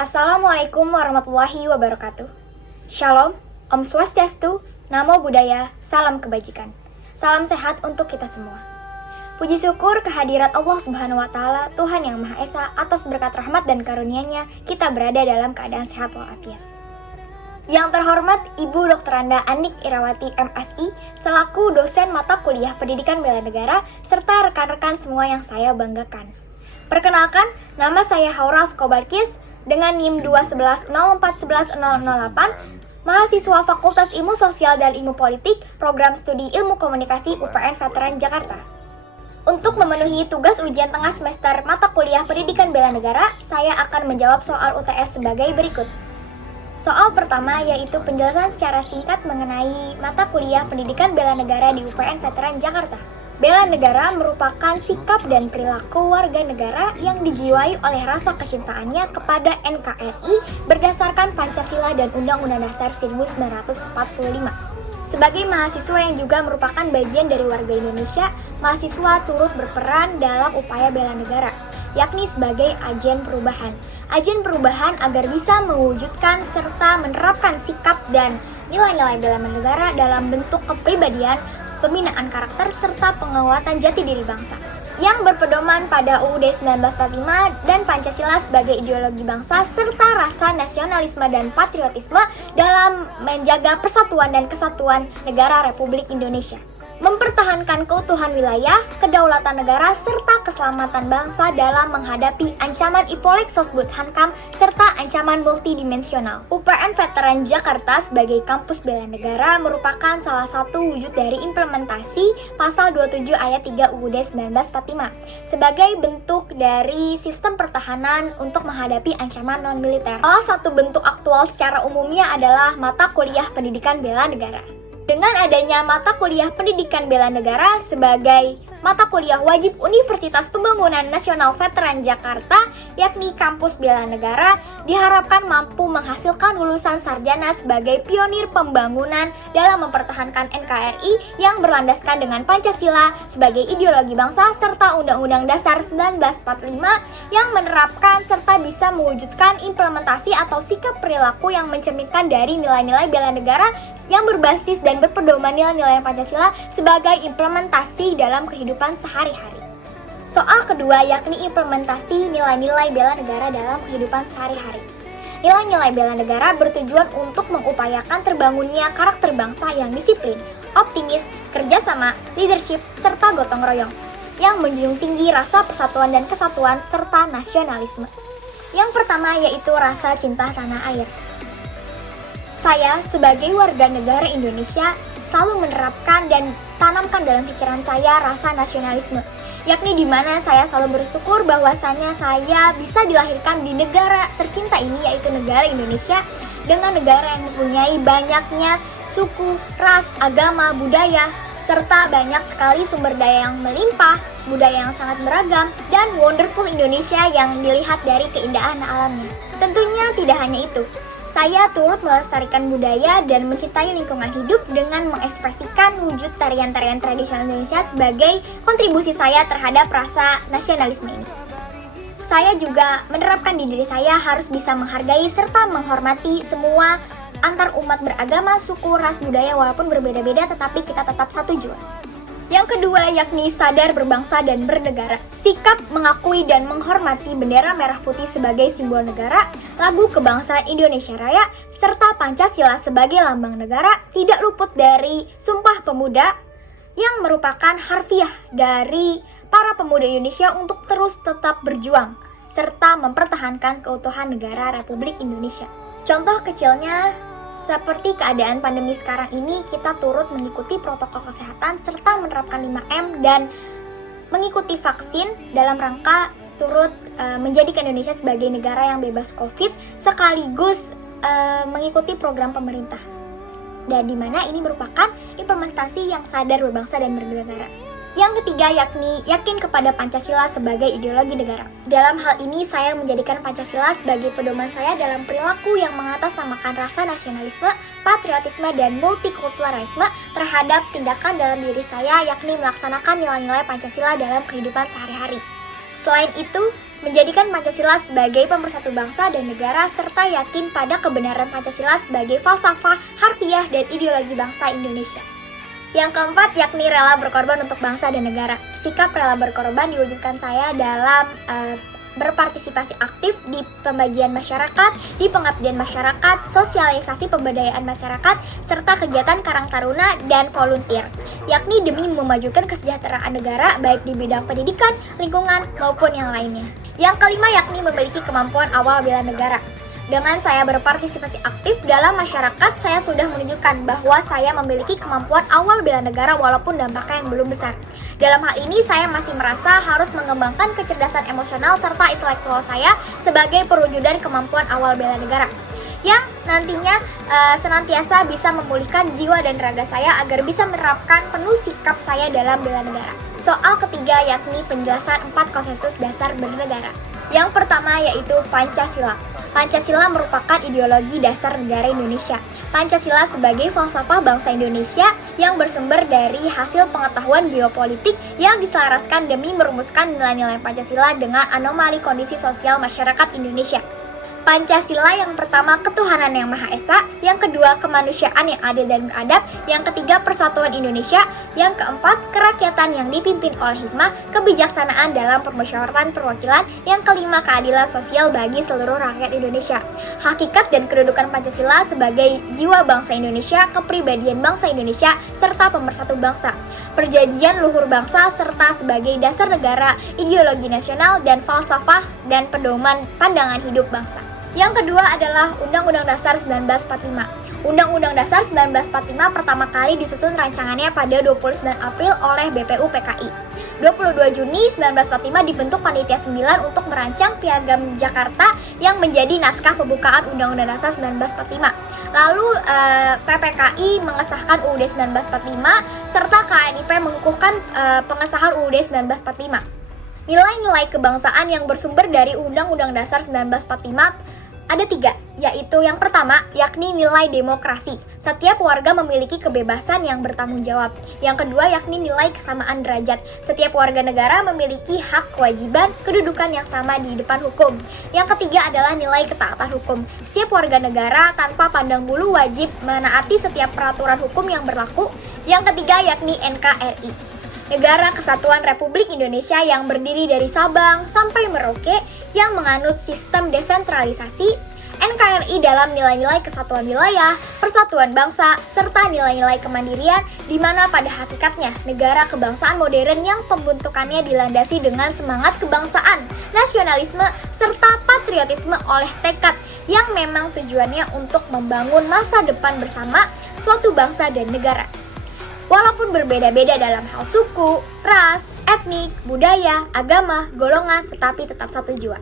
Assalamualaikum warahmatullahi wabarakatuh. Shalom, Om Swastiastu, Namo Buddhaya, salam kebajikan. Salam sehat untuk kita semua. Puji syukur kehadirat Allah Subhanahu wa Ta'ala, Tuhan yang Maha Esa, atas berkat rahmat dan karunia-Nya kita berada dalam keadaan sehat walafiat. Yang terhormat Ibu Dr. Anda Andik Irawati MSI selaku dosen mata kuliah Pendidikan Bela Negara serta rekan-rekan semua yang saya banggakan. Perkenalkan, nama saya Haura Skobarkis dengan NIM 21104110008, mahasiswa Fakultas Ilmu Sosial dan Ilmu Politik, Program Studi Ilmu Komunikasi UPN Veteran Jakarta. Untuk memenuhi tugas ujian tengah semester mata kuliah Pendidikan Bela Negara, saya akan menjawab soal UTS sebagai berikut. Soal pertama yaitu penjelasan secara singkat mengenai mata kuliah Pendidikan Bela Negara di UPN Veteran Jakarta. Bela negara merupakan sikap dan perilaku warga negara yang dijiwai oleh rasa kecintaannya kepada NKRI berdasarkan Pancasila dan Undang-Undang Dasar 1945. Sebagai mahasiswa yang juga merupakan bagian dari warga Indonesia, mahasiswa turut berperan dalam upaya bela negara, yakni sebagai agen perubahan. Agen perubahan agar bisa mewujudkan serta menerapkan sikap dan nilai-nilai bela negara dalam bentuk kepribadian, pembinaan karakter, serta penguatan jati diri bangsa yang berpedoman pada UUD 1945 dan Pancasila sebagai ideologi bangsa serta rasa nasionalisme dan patriotisme dalam menjaga persatuan dan kesatuan negara Republik Indonesia, mempertahankan keutuhan wilayah, kedaulatan negara, serta keselamatan bangsa dalam menghadapi ancaman IPOLEK Sosbud Hankam serta ancaman multidimensional. UPN Veteran Jakarta sebagai kampus bela negara merupakan salah satu wujud dari implementasi Pasal 27 Ayat 3 UUD 1945 sebagai bentuk dari sistem pertahanan untuk menghadapi ancaman non-militer. Salah satu bentuk aktual secara umumnya adalah mata kuliah Pendidikan Bela Negara. Dengan adanya mata kuliah Pendidikan Bela Negara sebagai mata kuliah wajib Universitas Pembangunan Nasional Veteran Jakarta, yakni Kampus Bela Negara, diharapkan mampu menghasilkan lulusan sarjana sebagai pionir pembangunan dalam mempertahankan NKRI yang berlandaskan dengan Pancasila sebagai ideologi bangsa serta Undang-Undang Dasar 1945 yang menerapkan serta bisa mewujudkan implementasi atau sikap perilaku yang mencerminkan dari nilai-nilai bela negara yang berbasis dan berpedoman nilai-nilai Pancasila sebagai implementasi dalam kehidupan sehari-hari. Soal kedua yakni implementasi nilai-nilai bela negara dalam kehidupan sehari-hari. Nilai-nilai bela negara bertujuan untuk mengupayakan terbangunnya karakter bangsa yang disiplin, optimis, kerjasama, leadership, serta gotong royong, yang menjunjung tinggi rasa persatuan dan kesatuan serta nasionalisme. Yang pertama yaitu rasa cinta tanah air. Saya sebagai warga negara Indonesia selalu menerapkan dan tanamkan dalam pikiran saya rasa nasionalisme, yakni di mana saya selalu bersyukur bahwasannya saya bisa dilahirkan di negara tercinta ini yaitu negara Indonesia dengan negara yang mempunyai banyaknya suku, ras, agama, budaya, serta banyak sekali sumber daya yang melimpah, budaya yang sangat beragam, dan wonderful Indonesia yang dilihat dari keindahan alamnya. Tentunya tidak hanya itu. Saya turut melestarikan budaya dan mencintai lingkungan hidup dengan mengekspresikan wujud tarian-tarian tradisional Indonesia sebagai kontribusi saya terhadap rasa nasionalisme ini. Saya juga menerapkan di diri saya harus bisa menghargai serta menghormati semua antar umat beragama, suku, ras, budaya walaupun berbeda-beda tetapi kita tetap satu jua. Yang kedua yakni sadar berbangsa dan bernegara. Sikap mengakui dan menghormati bendera merah putih sebagai simbol negara, lagu kebangsaan Indonesia Raya, serta Pancasila sebagai lambang negara tidak luput dari Sumpah Pemuda yang merupakan harfiah dari para pemuda Indonesia untuk terus tetap berjuang serta mempertahankan keutuhan negara Republik Indonesia. Contoh kecilnya seperti keadaan pandemi sekarang ini, kita turut mengikuti protokol kesehatan serta menerapkan 5M dan mengikuti vaksin dalam rangka turut menjadikan Indonesia sebagai negara yang bebas COVID sekaligus mengikuti program pemerintah. Dan di mana ini merupakan implementasi yang sadar berbangsa dan bernegara. Yang ketiga yakni yakin kepada Pancasila sebagai ideologi negara. Dalam hal ini saya menjadikan Pancasila sebagai pedoman saya dalam perilaku yang mengatasnamakan rasa nasionalisme, patriotisme, dan multikulturalisme terhadap tindakan dalam diri saya yakni melaksanakan nilai-nilai Pancasila dalam kehidupan sehari-hari. Selain itu, menjadikan Pancasila sebagai pemersatu bangsa dan negara, serta yakin pada kebenaran Pancasila sebagai falsafah, harfiah, dan ideologi bangsa Indonesia. Yang keempat, yakni rela berkorban untuk bangsa dan negara. Sikap rela berkorban diwujudkan saya dalam berpartisipasi aktif di pembagian masyarakat, di pengabdian masyarakat, sosialisasi pemberdayaan masyarakat, serta kegiatan Karang Taruna dan volunteer, yakni demi memajukan kesejahteraan negara baik di bidang pendidikan, lingkungan, maupun yang lainnya. Yang kelima, yakni memiliki kemampuan awal bela negara. Dengan saya berpartisipasi aktif dalam masyarakat, saya sudah menunjukkan bahwa saya memiliki kemampuan awal bela negara walaupun dampaknya yang belum besar. Dalam hal ini, saya masih merasa harus mengembangkan kecerdasan emosional serta intelektual saya sebagai perwujudan kemampuan awal bela negara, yang nantinya senantiasa bisa memulihkan jiwa dan raga saya agar bisa menerapkan penuh sikap saya dalam bela negara. Soal ketiga, yakni penjelasan 4 konsensus dasar bernegara. Yang pertama yaitu Pancasila. Pancasila merupakan ideologi dasar negara Indonesia. Pancasila sebagai falsafah bangsa Indonesia yang bersumber dari hasil pengetahuan geopolitik yang diselaraskan demi merumuskan nilai-nilai Pancasila dengan anomali kondisi sosial masyarakat Indonesia. Pancasila yang pertama, ketuhanan yang Maha Esa, yang kedua, kemanusiaan yang adil dan beradab, yang ketiga, persatuan Indonesia, yang keempat, kerakyatan yang dipimpin oleh hikmah, kebijaksanaan dalam permusyawaratan perwakilan, yang kelima, keadilan sosial bagi seluruh rakyat Indonesia. Hakikat dan kedudukan Pancasila sebagai jiwa bangsa Indonesia, kepribadian bangsa Indonesia, serta pemersatu bangsa. Perjanjian luhur bangsa serta sebagai dasar negara, ideologi nasional, dan falsafah dan pedoman pandangan hidup bangsa. Yang kedua adalah Undang-Undang Dasar 1945. Undang-Undang Dasar 1945 pertama kali disusun rancangannya pada 29 April oleh BPUPKI. 22 Juni 1945 dibentuk Panitia 9 untuk merancang Piagam Jakarta yang menjadi naskah pembukaan Undang-Undang Dasar 1945. Lalu PPKI mengesahkan UUD 1945 serta KNIP mengukuhkan pengesahan UUD 1945. Nilai-nilai kebangsaan yang bersumber dari Undang-Undang Dasar 1945 ada 3, yaitu yang pertama, yakni nilai demokrasi. Setiap warga memiliki kebebasan yang bertanggung jawab. Yang kedua, yakni nilai kesamaan derajat. Setiap warga negara memiliki hak, kewajiban, kedudukan yang sama di depan hukum. Yang ketiga adalah nilai ketaatan hukum. Setiap warga negara tanpa pandang bulu wajib menaati setiap peraturan hukum yang berlaku. Yang ketiga, yakni NKRI. Negara Kesatuan Republik Indonesia yang berdiri dari Sabang sampai Merauke yang menganut sistem desentralisasi, NKRI dalam nilai-nilai kesatuan wilayah, persatuan bangsa, serta nilai-nilai kemandirian, di mana pada hakikatnya negara kebangsaan modern yang pembentukannya dilandasi dengan semangat kebangsaan, nasionalisme, serta patriotisme oleh tekad yang memang tujuannya untuk membangun masa depan bersama suatu bangsa dan negara. Walaupun berbeda-beda dalam hal suku, ras, etnik, budaya, agama, golongan, tetapi tetap satu jua.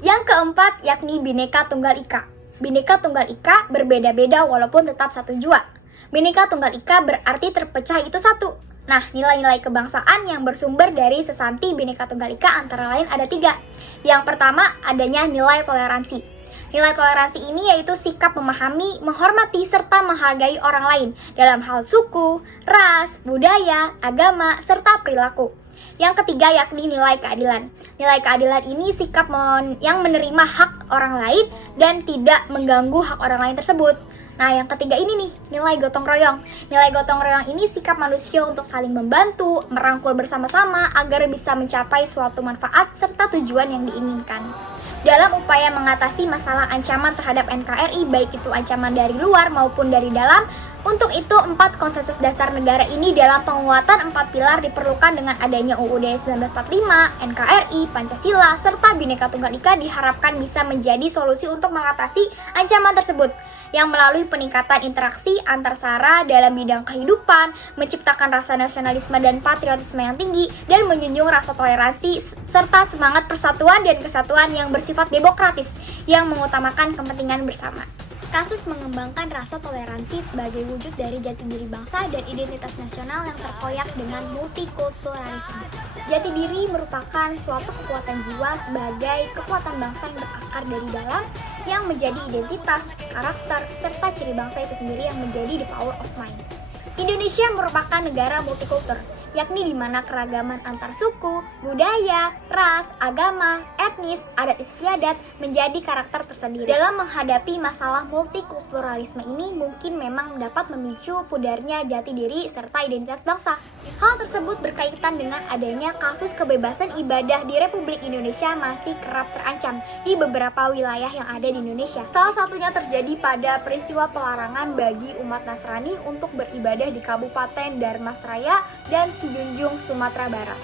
Yang keempat, yakni Bhinneka Tunggal Ika. Bhinneka Tunggal Ika berbeda-beda walaupun tetap satu jua. Bhinneka Tunggal Ika berarti terpecah itu satu. Nah, nilai-nilai kebangsaan yang bersumber dari sesanti Bhinneka Tunggal Ika antara lain ada 3. Yang pertama, adanya nilai toleransi. Nilai toleransi ini yaitu sikap memahami, menghormati, serta menghargai orang lain dalam hal suku, ras, budaya, agama, serta perilaku. Yang ketiga yakni nilai keadilan. Nilai keadilan ini sikap yang menerima hak orang lain dan tidak mengganggu hak orang lain tersebut. Nah, yang ketiga ini nih, nilai gotong royong. Nilai gotong royong ini sikap manusia untuk saling membantu, merangkul bersama-sama agar bisa mencapai suatu manfaat serta tujuan yang diinginkan. Dalam upaya mengatasi masalah ancaman terhadap NKRI, baik itu ancaman dari luar maupun dari dalam, untuk itu 4 konsensus dasar negara ini dalam penguatan 4 pilar diperlukan dengan adanya UUD 1945, NKRI, Pancasila, serta Bhinneka Tunggal Ika diharapkan bisa menjadi solusi untuk mengatasi ancaman tersebut, yang melalui peningkatan interaksi antar sara dalam bidang kehidupan, menciptakan rasa nasionalisme dan patriotisme yang tinggi, dan menjunjung rasa toleransi serta semangat persatuan dan kesatuan yang bersifat demokratis yang mengutamakan kepentingan bersama. Kasus mengembangkan rasa toleransi sebagai wujud dari jati diri bangsa dan identitas nasional yang terkoyak dengan multikulturalisme. Jati diri merupakan suatu kekuatan jiwa sebagai kekuatan bangsa yang berakar dari dalam, yang menjadi identitas, karakter, serta ciri bangsa itu sendiri yang menjadi the power of mind. Indonesia merupakan negara multikultur. yakni di mana keragaman antar suku, budaya, ras, agama, etnis, adat istiadat menjadi karakter tersendiri. Dalam menghadapi masalah multikulturalisme ini mungkin memang dapat memicu pudarnya jati diri serta identitas bangsa. Hal tersebut berkaitan dengan adanya kasus kebebasan ibadah di Republik Indonesia masih kerap terancam di beberapa wilayah yang ada di Indonesia. Salah satunya terjadi pada peristiwa pelarangan bagi umat Nasrani untuk beribadah di Kabupaten Dharmasraya dan Sijunjung, Sumatera Barat.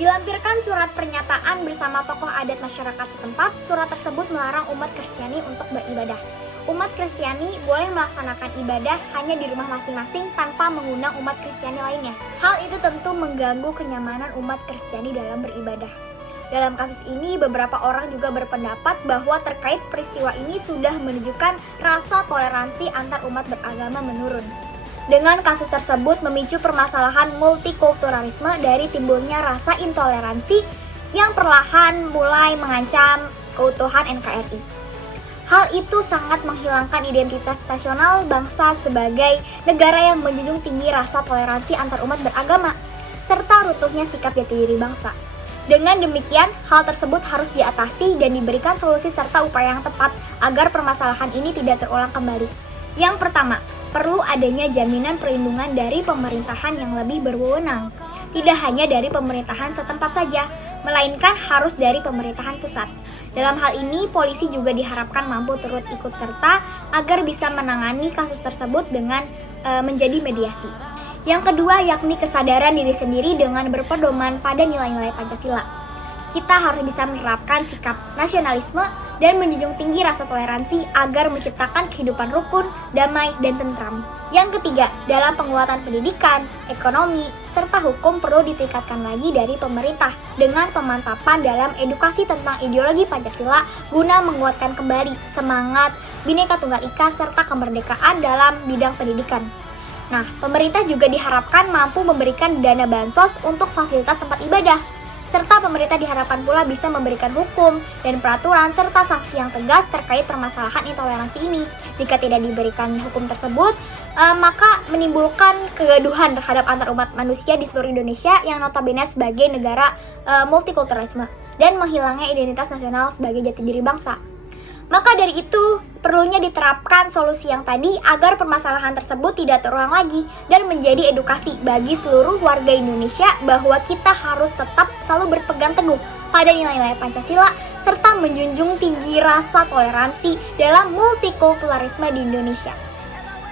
Dilampirkan surat pernyataan bersama tokoh adat masyarakat setempat. Surat tersebut melarang umat Kristiani untuk beribadah. Umat Kristiani boleh melaksanakan ibadah hanya di rumah masing-masing tanpa mengundang umat Kristiani lainnya. Hal itu tentu mengganggu kenyamanan umat Kristiani dalam beribadah. Dalam kasus ini, beberapa orang juga berpendapat bahwa terkait peristiwa ini sudah menunjukkan rasa toleransi antar umat beragama menurun. Dengan kasus tersebut memicu permasalahan multikulturalisme dari timbulnya rasa intoleransi yang perlahan mulai mengancam keutuhan NKRI. Hal itu sangat menghilangkan identitas nasional bangsa sebagai negara yang menjunjung tinggi rasa toleransi antar umat beragama, serta runtuhnya sikap jati diri bangsa. Dengan demikian, hal tersebut harus diatasi dan diberikan solusi serta upaya yang tepat agar permasalahan ini tidak terulang kembali. Yang pertama, perlu adanya jaminan perlindungan dari pemerintahan yang lebih berwenang. Tidak hanya dari pemerintahan setempat saja, melainkan harus dari pemerintahan pusat. Dalam hal ini, polisi juga diharapkan mampu turut ikut serta agar bisa menangani kasus tersebut dengan menjadi mediasi. Yang kedua, yakni kesadaran diri sendiri dengan berpedoman pada nilai-nilai Pancasila. Kita harus bisa menerapkan sikap nasionalisme dan menjunjung tinggi rasa toleransi agar menciptakan kehidupan rukun, damai, dan tentram. Yang ketiga, dalam penguatan pendidikan, ekonomi, serta hukum perlu ditingkatkan lagi dari pemerintah dengan pemantapan dalam edukasi tentang ideologi Pancasila guna menguatkan kembali semangat Bhinneka Tunggal Ika serta kemerdekaan dalam bidang pendidikan. Nah, pemerintah juga diharapkan mampu memberikan dana bansos untuk fasilitas tempat ibadah, serta pemerintah diharapkan pula bisa memberikan hukum dan peraturan serta sanksi yang tegas terkait permasalahan intoleransi ini. Jika tidak diberikan hukum tersebut, maka menimbulkan kegaduhan terhadap antar umat manusia di seluruh Indonesia yang notabene sebagai negara multikulturalisme dan menghilangnya identitas nasional sebagai jati diri bangsa. Maka dari itu, perlunya diterapkan solusi yang tadi agar permasalahan tersebut tidak terulang lagi dan menjadi edukasi bagi seluruh warga Indonesia bahwa kita harus tetap selalu berpegang teguh pada nilai-nilai Pancasila serta menjunjung tinggi rasa toleransi dalam multikulturalisme di Indonesia.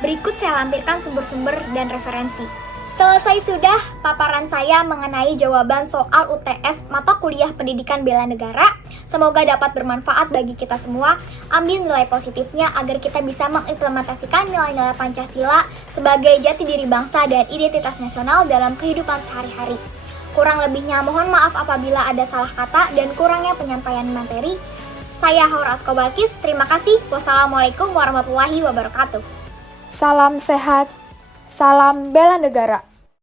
Berikut saya lampirkan sumber-sumber dan referensi. Selesai sudah paparan saya mengenai jawaban soal UTS mata kuliah pendidikan bela negara. Semoga dapat bermanfaat bagi kita semua. Ambil nilai positifnya agar kita bisa mengimplementasikan nilai-nilai Pancasila sebagai jati diri bangsa dan identitas nasional dalam kehidupan sehari-hari. Kurang lebihnya mohon maaf apabila ada salah kata dan kurangnya penyampaian materi. Saya Haura Askobalkis, terima kasih. Wassalamualaikum warahmatullahi wabarakatuh. Salam sehat, salam bela negara.